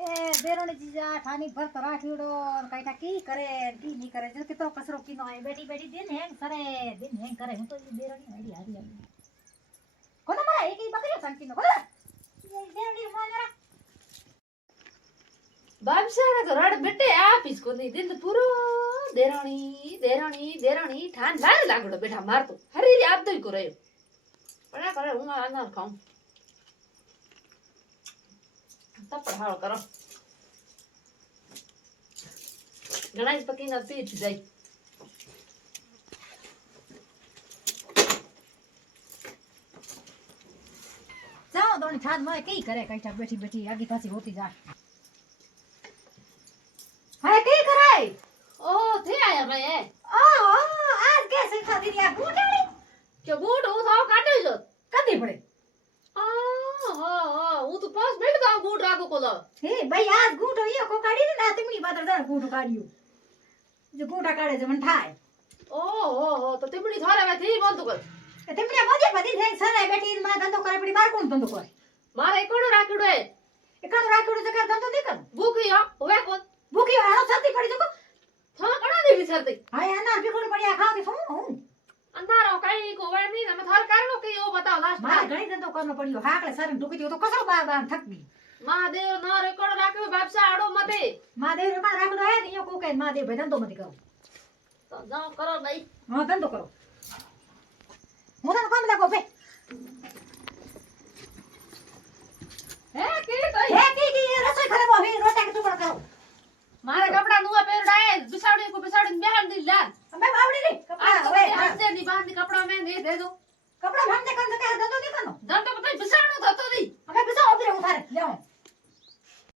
ए बेरोने जीजा ठानी भर तरा ठिड़ो काईटा की करे की नहीं करे जो कितो कसरो की नो है बैठी बैठी दिन हैंग करे हूं तो ये बेरोनी आईडी हारी आई कोना मारा एक ही बकरी संकी नो कोना ये बेरोनी मारा बाबशाड़ा तो रड बेटे आप इसको नहीं दिन पूरो देरानी ठान लाल लागड़ो बेटा मार तो हरी याद तो ही को रयो पड़ा करे हूं आना खाऊं तब पढ़ाओ करो गणेश पकी ना पीठ जाई जाओ दोनी ठान में की करे काईटा बैठी बैठी आगे पासी होती जा हाय की करे ओ थे आया मैं ओ आज कैसे खाती दिया बूटाड़ी के बूट हो थाओ काटे जो कदी पड़े वो तो पास बैठ दा बूट राखो कोला हे भाई आज गूठो ये को काढी ने ना तिमणी बादर दा गूठो काढियो जो गूठा काढे जे मन थाय ओ तो तिमणी थारे में थी बोल तो कर तिमणी मोजे पदी थे सरे बैठी मा धंधो करे पड़ी बार कोण धंधो करे मारे कोण राखड़ो है एकण राखड़ो जकर धंधो नहीं कर भूखी हो होवे कोन भूखी हाणो छती पड़ी जको था कणा दी सरती हाय अनार बिखोड़ पड़ी खाओ के फमो अंधारो कई को वे नहीं मैं थार करनो के ओ बताओ लास्ट मारे घणी धंधो करनो पड़ियो हाकले सर ढुकी तो कसरो बार बार थक गई महादेव ना रेकॉर्ड राखे बापसा आड़ो मते महादेव रे पण राखड़ो है नहीं को के महादेव भाई धंधो मत करो तो जाओ करो भाई हां धंधो करो मुदा काम लागो बे है के कई